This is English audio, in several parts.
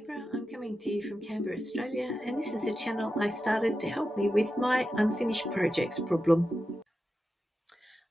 Canberra. I'm coming to you from Canberra, Australia, and this is a channel I started to help me with my unfinished projects problem.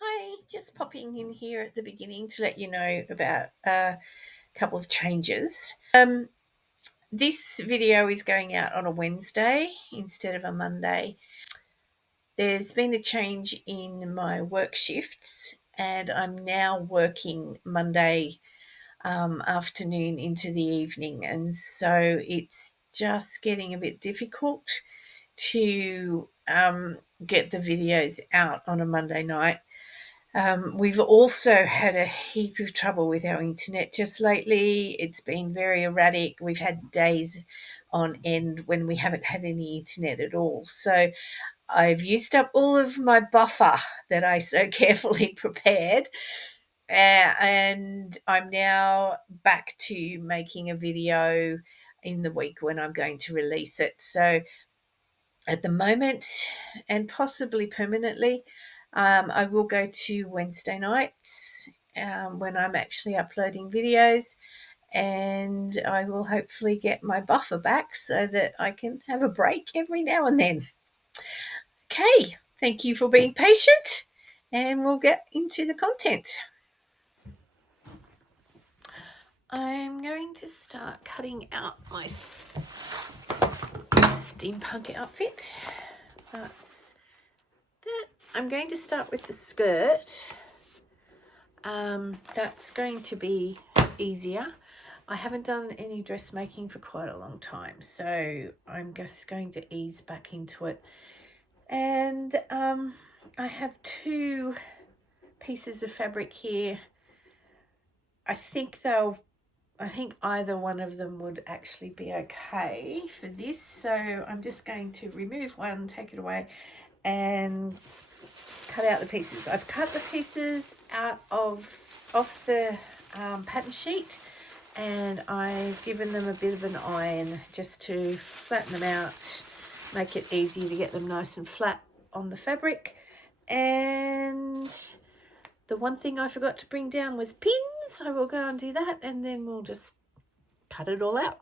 Hi, just popping in here at the beginning to let you know about a couple of changes. This video is going out on a Wednesday instead of a Monday. There's been a change in my work shifts, and I'm now working Monday afternoon into the evening, and so it's just getting a bit difficult to get the videos out on a Monday night. We've also had a heap of trouble with our internet just lately. It's been very erratic. We've had days on end when we haven't had any internet at all. So I've used up all of my buffer that I so carefully prepared. And I'm now back to making a video in the week when I'm going to release it. So at the moment, and possibly permanently, I will go to Wednesday nights when I'm actually uploading videos, and I will hopefully get my buffer back so that I can have a break every now and then. Okay, thank you for being patient, and we'll get into the content. I'm going to start cutting out my steampunk outfit. I'm going to start with the skirt. That's going to be easier. I haven't done any dressmaking for quite a long time, so I'm just going to ease back into it. And I have two pieces of fabric here. I think either one of them would actually be okay for this. So I'm just going to remove one, take it away, and cut out the pieces. I've cut the pieces out off the pattern sheet, and I've given them a bit of an iron just to flatten them out, make it easy to get them nice and flat on the fabric. And the one thing I forgot to bring down was pins. I will go and do that, and then we'll just cut it all out.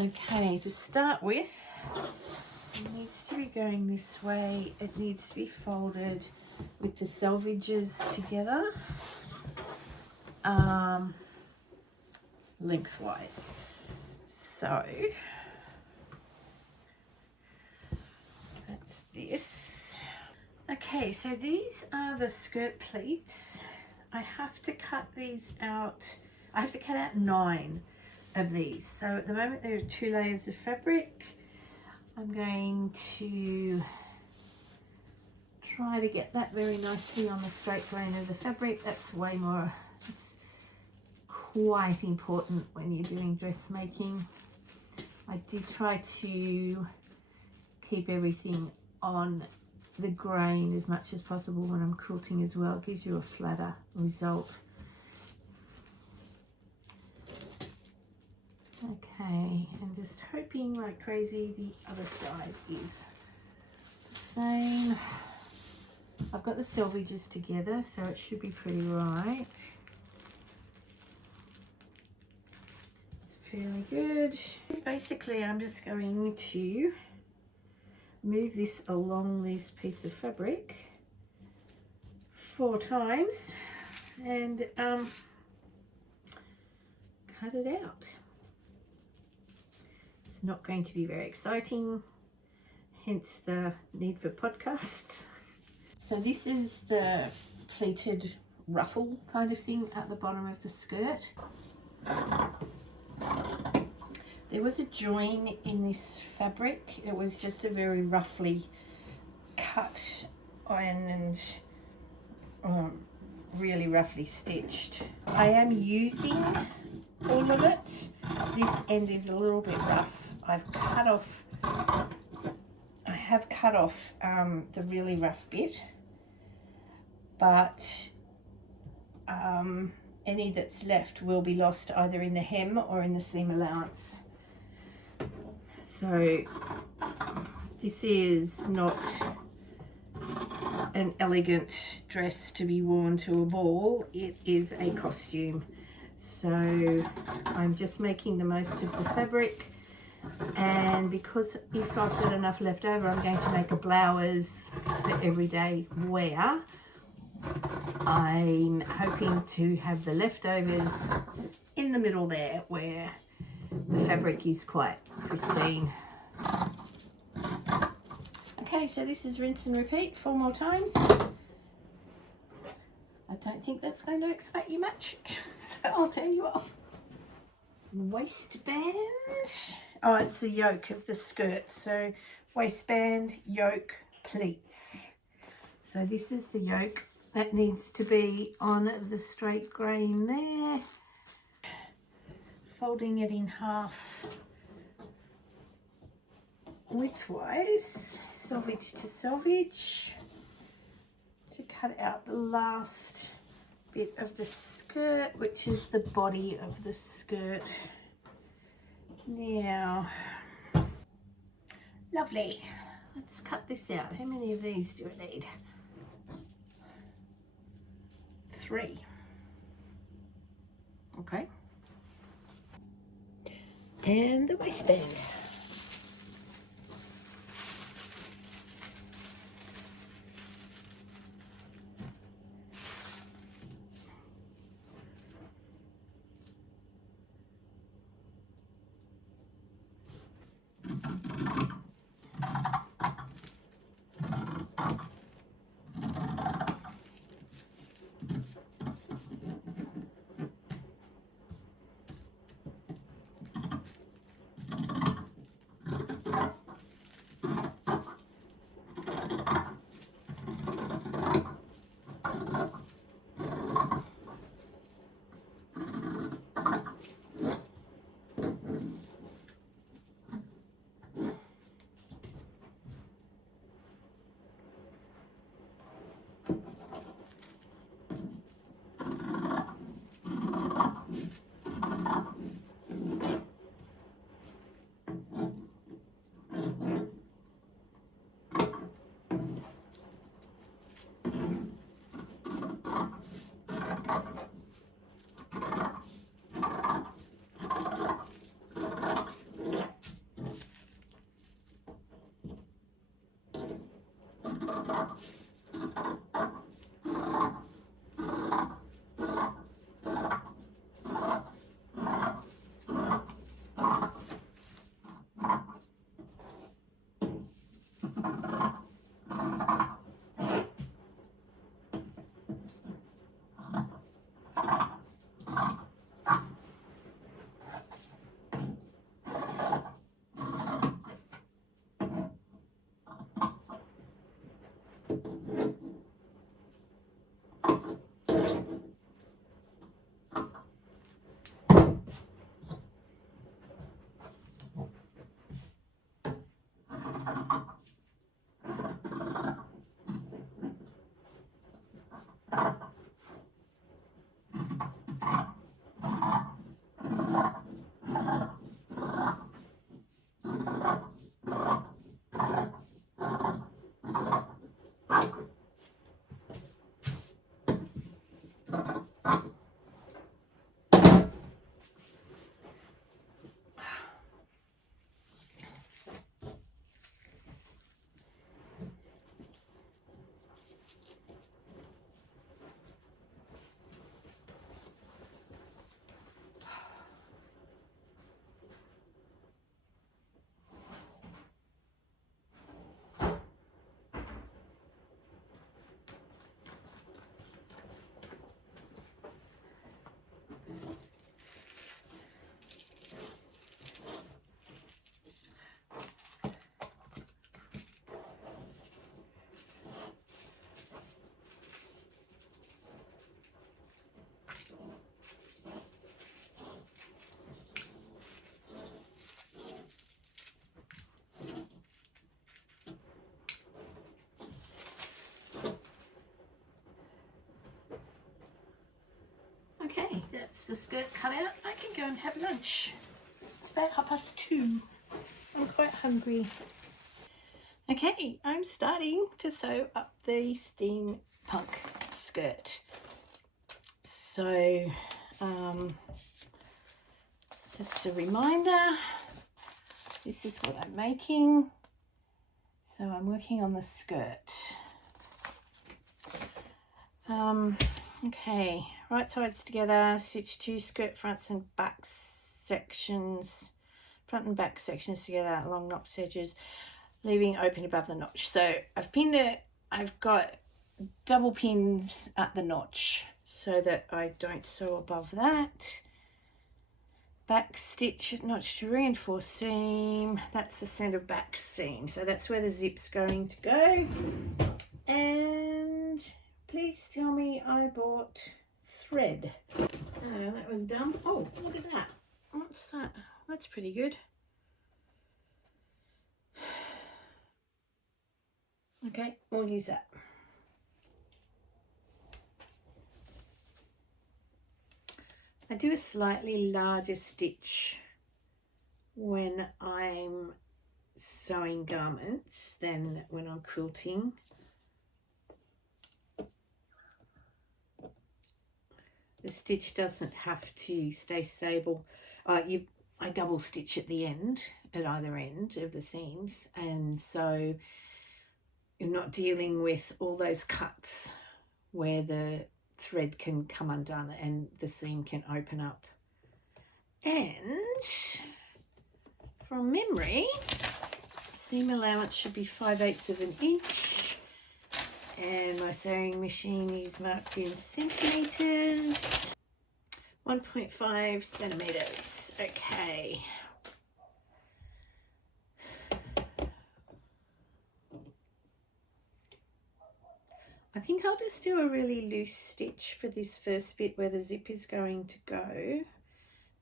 Okay, to start with, it needs to be going this way. It needs to be folded with the selvages together, lengthwise. So that's this. Okay, so these are the skirt pleats. I have to cut these out. I have to cut out 9 of these. So at the moment there are 2 layers of fabric. I'm going to try to get that very nicely on the straight grain of the fabric. That's way more, it's quite important when you're doing dressmaking. I do try to keep everything on the grain as much as possible when I'm quilting as well. It gives you a flatter result. Okay, and just hoping like crazy the other side is the same. I've got the selvages together, so it should be pretty right. It's fairly good. Basically, I'm just going to move this along this piece of fabric 4 times and cut it out. It's not going to be very exciting, hence the need for podcasts. So this is the pleated ruffle kind of thing at the bottom of the skirt. There was a join in this fabric. It was just a very roughly cut and really roughly stitched. I am using all of it this end is a little bit rough. I have cut off the really rough bit, but any that's left will be lost either in the hem or in the seam allowance. So this is not an elegant dress to be worn to a ball. It is a costume. So I'm just making the most of the fabric, and because if I've got enough left over, I'm going to make a blouse for everyday wear. I'm hoping to have the leftovers in the middle there where the fabric is quite pristine. Okay, so this is rinse and repeat 4 more times. I don't think that's going to excite you much, so I'll turn you off. Waistband. Oh, it's the yoke of the skirt. So waistband, yoke, pleats. So this is the yoke. That needs to be on the straight grain there. Folding it in half widthwise, selvage to selvage, to cut out the last bit of the skirt, which is the body of the skirt. Now, lovely. Let's cut this out. How many of these do I need? 3. Okay. And the waistband. that's the skirt cut out, I can go and have lunch. It's about 2:30. I'm quite hungry. Okay, I'm starting to sew up the steampunk skirt. So, just a reminder, this is what I'm making. So I'm working on the skirt. Okay, right sides together, stitch 2 skirt fronts and back sections, front and back sections together along notch edges, leaving open above the notch. So I've pinned it, I've got double pins at the notch so that I don't sew above that. Back stitch notch to reinforce seam, that's the centre back seam, so that's where the zip's going to go. And please tell me I bought thread. That was dumb. Oh, look at that. What's that? That's pretty good. Okay, we'll use that. I do a slightly larger stitch when I'm sewing garments than when I'm quilting. The stitch doesn't have to stay stable. I double stitch at the end, at either end of the seams, and so you're not dealing with all those cuts where the thread can come undone and the seam can open up. And from memory, seam allowance should be 5/8 of an inch, and my sewing machine is marked in centimeters. 1.5 centimeters. Okay. I think I'll just do a really loose stitch for this first bit where the zip is going to go,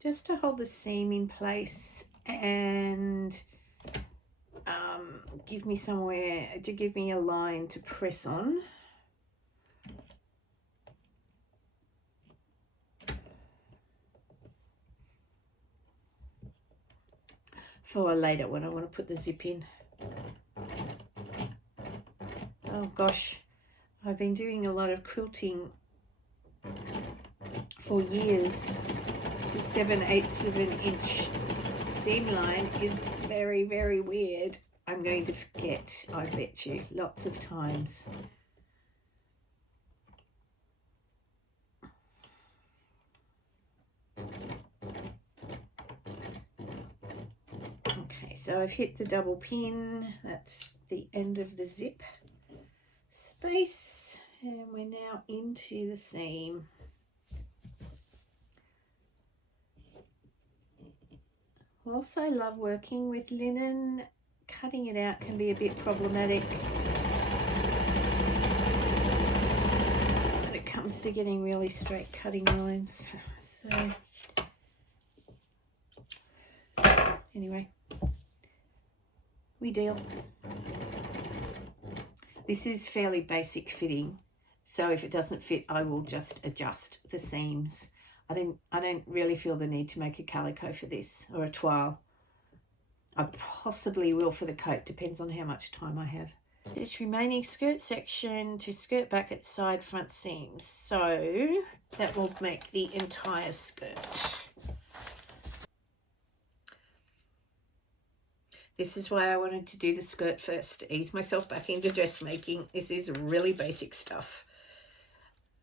just to hold the seam in place and give me somewhere to give me a line to press on. For later when I want to put the zip in. Oh gosh, I've been doing a lot of quilting for years. The 7/8 of an inch seam line is very, very weird. I'm going to forget, I bet you, lots of times. Okay, so I've hit the double pin. That's the end of the zip space, and we're now into the seam. Whilst I love working with linen, cutting it out can be a bit problematic when it comes to getting really straight cutting lines. So anyway, we deal. This is fairly basic fitting, so if it doesn't fit, I will just adjust the seams. I don't really feel the need to make a calico for this, or a toile. I possibly will for the coat, depends on how much time I have. Stitch remaining skirt section to skirt back at side front seams, so that will make the entire skirt. This is why I wanted to do the skirt first, to ease myself back into dressmaking. This is really basic stuff,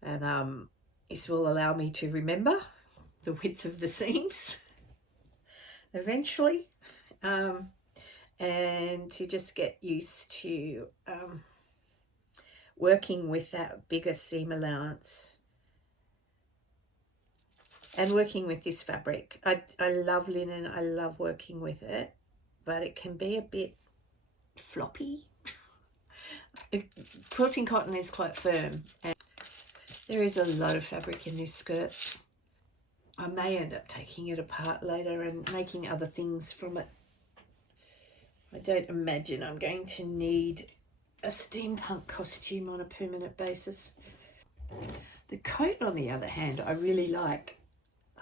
and this will allow me to remember the width of the seams eventually, and to just get used to working with that bigger seam allowance and working with this fabric. I love linen, I love working with it, but it can be a bit floppy. Quilting cotton is quite firm, and there is a lot of fabric in this skirt. I may end up taking it apart later and making other things from it. I don't imagine I'm going to need a steampunk costume on a permanent basis. The coat, on the other hand, I really like.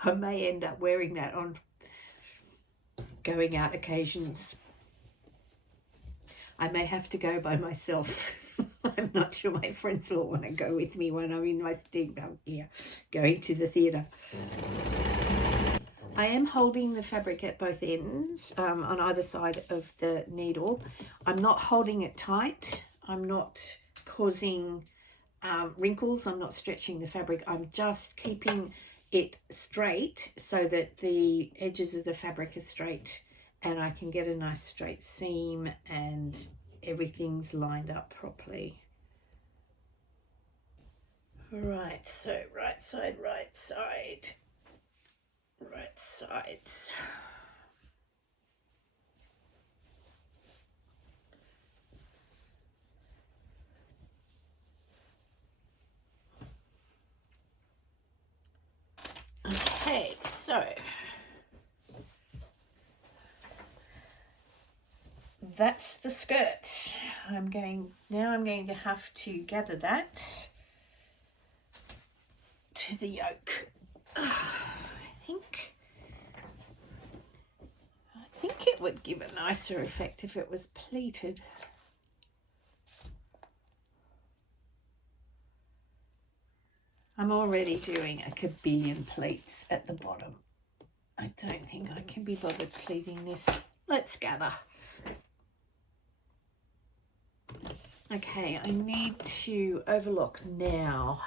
I may end up wearing that on going out occasions. I may have to go by myself. I'm not sure my friends will want to go with me when I'm in my steampunk gear going to the theatre. I am holding the fabric at both ends on either side of the needle. I'm not holding it tight. I'm not causing wrinkles. I'm not stretching the fabric. I'm just keeping it straight so that the edges of the fabric are straight and I can get a nice straight seam and everything's lined up properly. Right, so right side, right side, right sides. Okay, so that's the skirt. I'm going to have to gather that to the yoke. I think it would give a nicer effect if it was pleated. I'm already doing a kabillion pleats at the bottom. I don't think I can be bothered pleating this. Let's gather. Okay, I need to overlock now.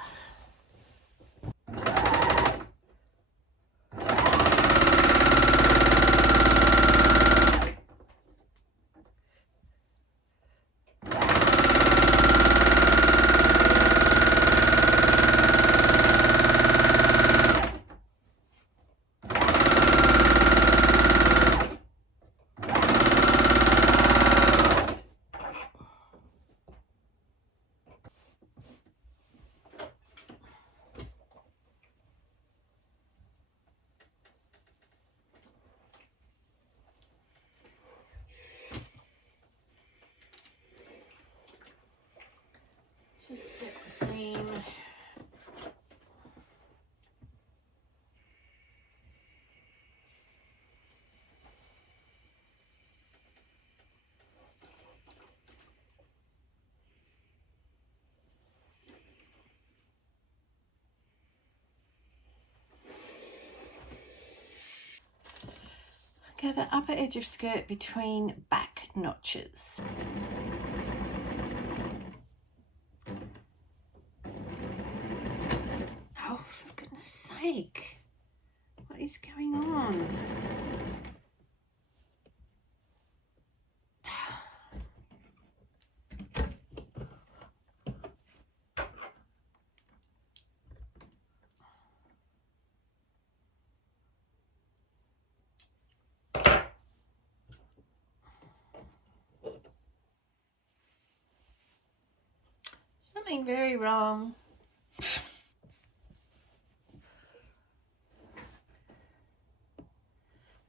Just set the seam. Okay, the upper edge of skirt between back notches. Oh, for goodness sake. What is going on? Something very wrong.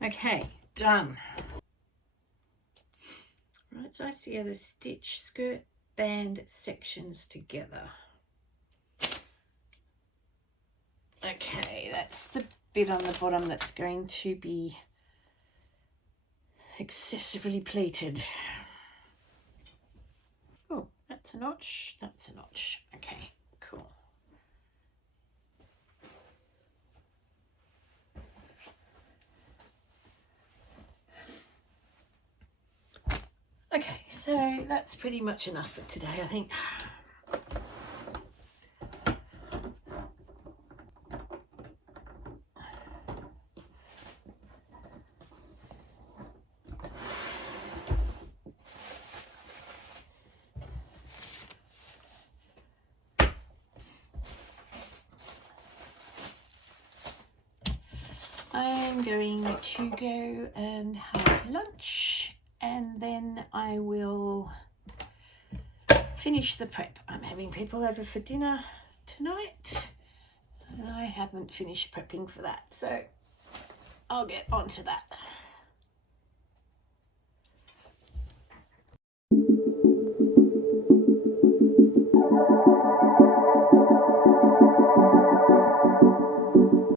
Okay, done. Right sides together, stitch skirt band sections together. Okay, that's the bit on the bottom that's going to be excessively pleated. Oh, that's a notch, that's a notch. Okay, cool. Okay, so that's pretty much enough for today, I think. I'm going to go and have lunch and then I will finish the prep. I'm having people over for dinner tonight and I haven't finished prepping for that, so I'll get onto that.